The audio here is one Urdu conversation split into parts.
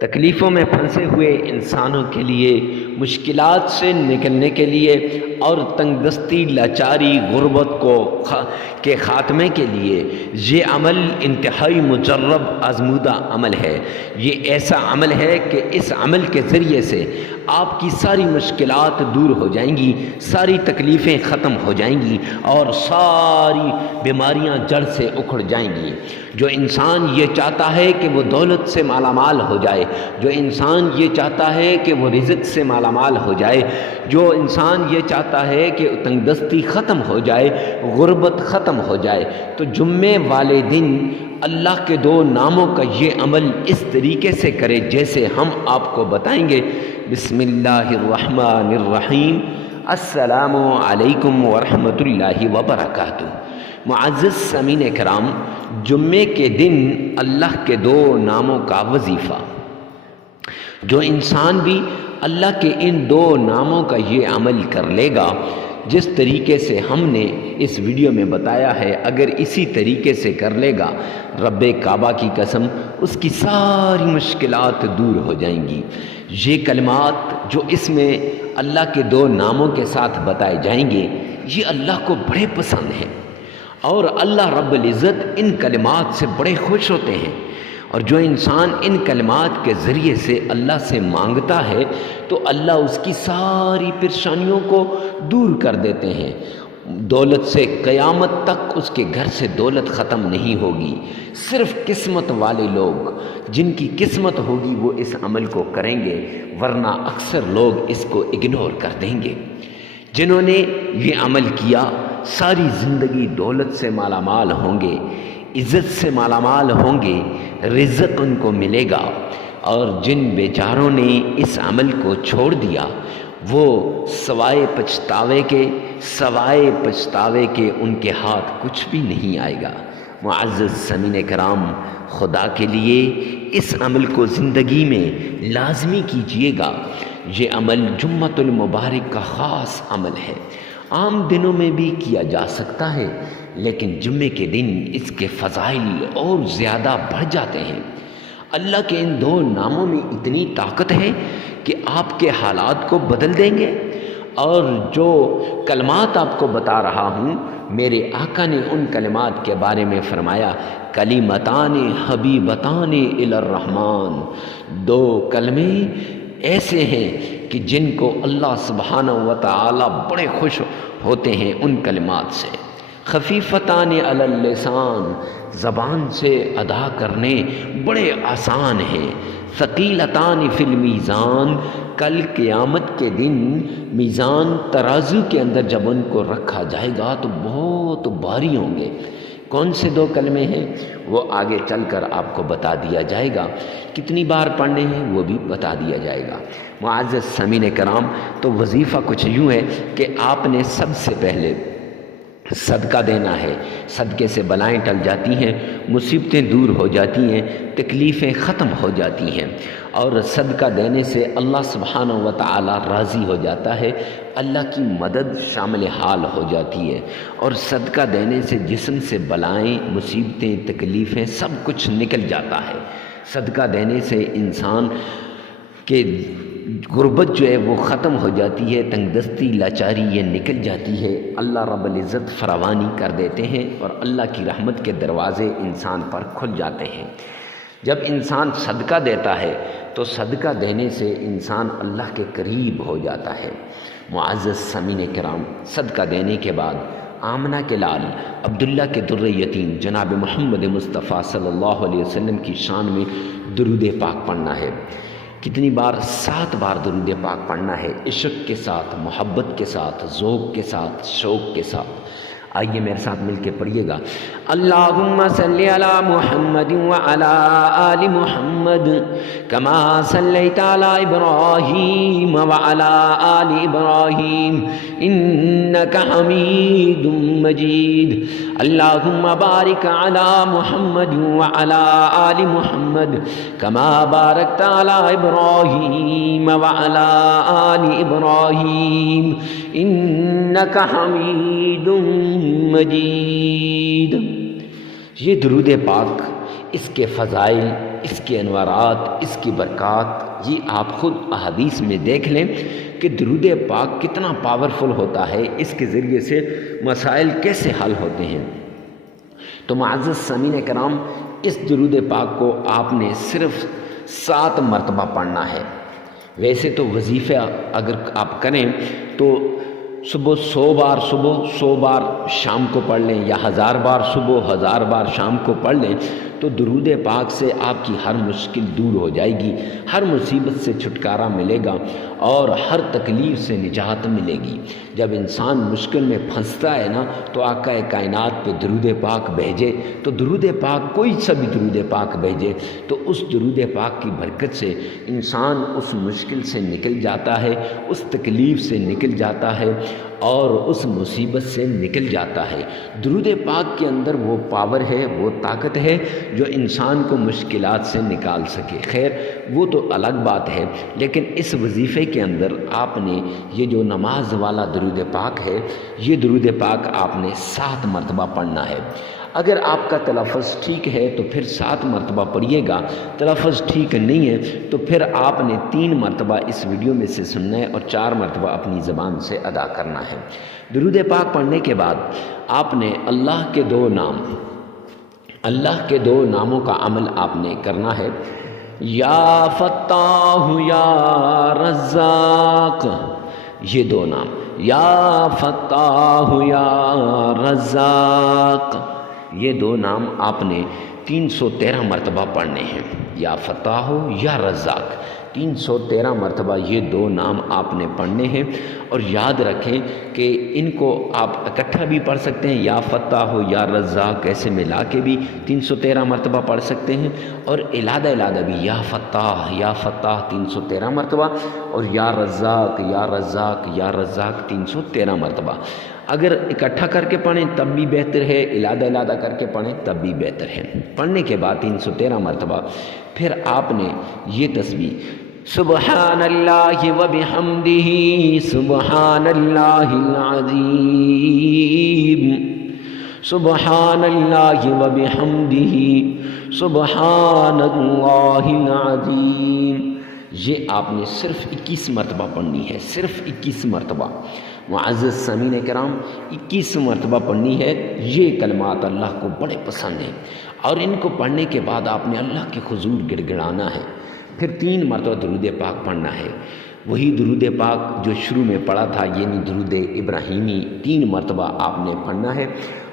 تکلیفوں میں پھنسے ہوئے انسانوں کے لیے، مشکلات سے نکلنے کے لیے اور تنگ دستی، لاچاری، غربت کے خاتمے کے لیے یہ عمل انتہائی مجرب آزمودہ عمل ہے۔ یہ ایسا عمل ہے کہ اس عمل کے ذریعے سے آپ کی ساری مشکلات دور ہو جائیں گی، ساری تکلیفیں ختم ہو جائیں گی اور ساری بیماریاں جڑ سے اکھڑ جائیں گی۔ جو انسان یہ چاہتا ہے کہ وہ دولت سے مالا مال ہو جائے، جو انسان یہ چاہتا ہے کہ وہ رزق سے مالا مال ہو جائے، جو انسان یہ چاہتا ہے کہ تنگ دستی ختم ہو جائے، غربت ختم ہو جائے، تو جمعے والے دن اللہ کے 2 ناموں کا یہ عمل اس طریقے سے کرے جیسے ہم آپ کو بتائیں گے۔ بسم اللہ الرحمن الرحیم۔ السلام علیکم ورحمۃ اللہ وبرکاتہ۔ معزز سامعین کرام، جمعے کے دن اللہ کے 2 ناموں کا وظیفہ۔ جو انسان بھی اللہ کے ان 2 ناموں کا یہ عمل کر لے گا جس طریقے سے ہم نے اس ویڈیو میں بتایا ہے، اگر اسی طریقے سے کر لے گا، رب کعبہ کی قسم اس کی ساری مشکلات دور ہو جائیں گی۔ یہ کلمات جو اس میں اللہ کے 2 ناموں کے ساتھ بتائے جائیں گے، یہ اللہ کو بڑے پسند ہیں اور اللہ رب العزت ان کلمات سے بڑے خوش ہوتے ہیں۔ اور جو انسان ان کلمات کے ذریعے سے اللہ سے مانگتا ہے تو اللہ اس کی ساری پریشانیوں کو دور کر دیتے ہیں۔ دولت سے قیامت تک اس کے گھر سے دولت ختم نہیں ہوگی۔ صرف قسمت والے لوگ، جن کی قسمت ہوگی، وہ اس عمل کو کریں گے، ورنہ اکثر لوگ اس کو اگنور کر دیں گے۔ جنہوں نے یہ عمل کیا ساری زندگی دولت سے مالا مال ہوں گے، عزت سے مالا مال ہوں گے، رزق ان کو ملے گا۔ اور جن بیچاروں نے اس عمل کو چھوڑ دیا، وہ سوائے پچھتاوے کے ان کے ہاتھ کچھ بھی نہیں آئے گا۔ معزز سامعین کرام، خدا کے لیے اس عمل کو زندگی میں لازمی کیجئے گا۔ یہ عمل جمعۃ المبارک کا خاص عمل ہے۔ عام دنوں میں بھی کیا جا سکتا ہے، لیکن جمعے کے دن اس کے فضائل اور زیادہ بڑھ جاتے ہیں۔ اللہ کے ان 2 ناموں میں اتنی طاقت ہے کہ آپ کے حالات کو بدل دیں گے۔ اور جو کلمات آپ کو بتا رہا ہوں، میرے آقا نے ان کلمات کے بارے میں فرمایا، کلمتان حبیبتان الی الرحمن۔ 2 کلمے ایسے ہیں کہ جن کو اللہ سبحانہ و تعالی بڑے خوش ہوتے ہیں ان کلمات سے۔ خفیفتان علی اللسان، زبان سے ادا کرنے بڑے آسان ہیں۔ ثقیلتان فی المیزان، کل قیامت کے دن میزان ترازو کے اندر جب ان کو رکھا جائے گا تو بہت بھاری ہوں گے۔ کون سے 2 کلمے ہیں وہ آگے چل کر آپ کو بتا دیا جائے گا۔ کتنی بار پڑھنے ہیں وہ بھی بتا دیا جائے گا۔ معزز سامعین کرام، تو وظیفہ کچھ یوں ہے کہ آپ نے سب سے پہلے صدقہ دینا ہے۔ صدقے سے بلائیں ٹل جاتی ہیں، مصیبتیں دور ہو جاتی ہیں، تکلیفیں ختم ہو جاتی ہیں، اور صدقہ دینے سے اللہ سبحانہ و تعالی راضی ہو جاتا ہے، اللہ کی مدد شامل حال ہو جاتی ہے۔ اور صدقہ دینے سے جسم سے بلائیں، مصیبتیں، تکلیفیں سب کچھ نکل جاتا ہے۔ صدقہ دینے سے انسان کے غربت جو ہے وہ ختم ہو جاتی ہے، تنگ دستی، لاچاری یہ نکل جاتی ہے، اللہ رب العزت فراوانی کر دیتے ہیں اور اللہ کی رحمت کے دروازے انسان پر کھل جاتے ہیں۔ جب انسان صدقہ دیتا ہے تو صدقہ دینے سے انسان اللہ کے قریب ہو جاتا ہے۔ معزز سامعین کرام، صدقہ دینے کے بعد آمنہ کے لال عبداللہ کے در یتیم جناب محمد مصطفیٰ صلی اللہ علیہ وسلم کی شان میں درود پاک پڑھنا ہے۔ کتنی بار؟ 7 بار درود پاک پڑھنا ہے، عشق کے ساتھ، محبت کے ساتھ، ذوق کے ساتھ، شوق کے ساتھ۔ آئیے میرے ساتھ مل کے پڑھیے گا۔ اللہم صلی علی محمد وعلی آل محمد کما صلیت علی ابراہیم وعلی آل ابراہیم انک حمید مجید۔ اللہم بارک علی محمد وعلی آل محمد کما بارکت علی ابراہیم وعلی آل ابراہیم انک حمید مجید۔ یہ درود پاک، اس کے فضائل اس کے انوارات، اس کی برکات، یہ آپ خود احادیث میں دیکھ لیں کہ درود پاک کتنا پاورفل ہوتا ہے، اس کے ذریعے سے مسائل کیسے حل ہوتے ہیں۔ تو معزز سامعین کرام، اس درود پاک کو آپ نے صرف 7 مرتبہ پڑھنا ہے۔ ویسے تو وظیفہ اگر آپ کریں تو صبح 100 بار صبح، 100 بار شام کو پڑھ لیں، یا 1000 بار صبح، 1000 بار شام کو پڑھ لیں، تو درود پاک سے آپ کی ہر مشکل دور ہو جائے گی، ہر مصیبت سے چھٹکارا ملے گا اور ہر تکلیف سے نجات ملے گی۔ جب انسان مشکل میں پھنستا ہے نا، تو آقا کائنات پہ درود پاک بھیجے، تو درود پاک کوئی سا بھی درود پاک بھیجے، تو اس درود پاک کی برکت سے انسان اس مشکل سے نکل جاتا ہے، اس تکلیف سے نکل جاتا ہے اور اس مصیبت سے نکل جاتا ہے۔ درود پاک کے اندر وہ پاور ہے، وہ طاقت ہے جو انسان کو مشکلات سے نکال سکے۔ خیر وہ تو الگ بات ہے، لیکن اس وظیفے کے اندر آپ نے یہ جو نماز والا درود پاک ہے، یہ درود پاک آپ نے 7 مرتبہ پڑھنا ہے۔ اگر آپ کا تلفظ ٹھیک ہے تو پھر 7 مرتبہ پڑھیے گا، تلفظ ٹھیک نہیں ہے تو پھر آپ نے 3 مرتبہ اس ویڈیو میں سے سننا ہے اور 4 مرتبہ اپنی زبان سے ادا کرنا ہے۔ درود پاک پڑھنے کے بعد آپ نے اللہ کے 2 نام، اللہ کے 2 ناموں کا عمل آپ نے کرنا ہے۔ یا فتاح یا رزاق، یہ 2 نام، یا فتاح یا رزاق، یہ 2 نام آپ نے 313 مرتبہ پڑھنے ہیں۔ یا فتاح یا رزاق، 313 مرتبہ یہ 2 نام آپ نے پڑھنے ہیں۔ اور یاد رکھیں کہ ان کو آپ اکٹھا بھی پڑھ سکتے ہیں، یا فتاح یا رزاق ایسے ملا کے بھی 313 مرتبہ پڑھ سکتے ہیں، اور علیحدہ بھی یا فتاح 313 مرتبہ، اور یا رزاق یا رزاق یا رزاق 313 مرتبہ۔ اگر اکٹھا کر کے پڑھیں تب بھی بہتر ہے، علیحدہ کر کے پڑھیں تب بھی بہتر ہے۔ پڑھنے کے بعد 313 مرتبہ پھر آپ نے یہ تسبیح سبحان اللہ و بحمدہ سبحان اللہ العظیم، سبحان اللہ و بحمدہ سبحان اللہ العظیم، یہ آپ نے صرف 21 مرتبہ پڑھنی ہے، صرف 21 مرتبہ۔ معزز سامعین کرام، 21 مرتبہ پڑھنی ہے۔ یہ کلمات اللہ کو بڑے پسند ہیں، اور ان کو پڑھنے کے بعد آپ نے اللہ کے حضور گڑ گڑانا ہے۔ پھر 3 مرتبہ درود پاک پڑھنا ہے، وہی درود پاک جو شروع میں پڑھا تھا، یعنی درود ابراہیمی 3 مرتبہ آپ نے پڑھنا ہے۔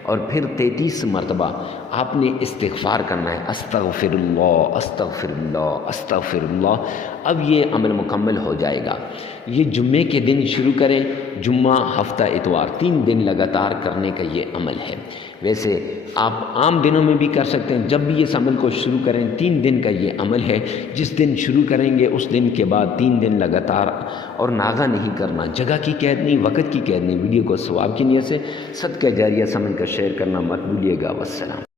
اور پھر 33 مرتبہ آپ نے استغفار کرنا ہے، استغفر اللہ استغفر اللہ استغفر اللہ۔ اب یہ عمل مکمل ہو جائے گا۔ یہ جمعے کے دن شروع کریں، جمعہ، ہفتہ، اتوار، 3 دن لگاتار کرنے کا یہ عمل ہے۔ ویسے آپ عام دنوں میں بھی کر سکتے ہیں، جب بھی اس عمل کو شروع کریں 3 دن کا یہ عمل ہے۔ جس دن شروع کریں گے اس دن کے بعد 3 دن لگاتار، اور ناغہ نہیں کرنا، جگہ کی قید نہیں، وقت کی قید نہیں۔ ویڈیو کو ثواب کی نیت سے صدقہ جاریہ سمجھ کر شیئر کرنا مت بھولیے گا۔ والسلام۔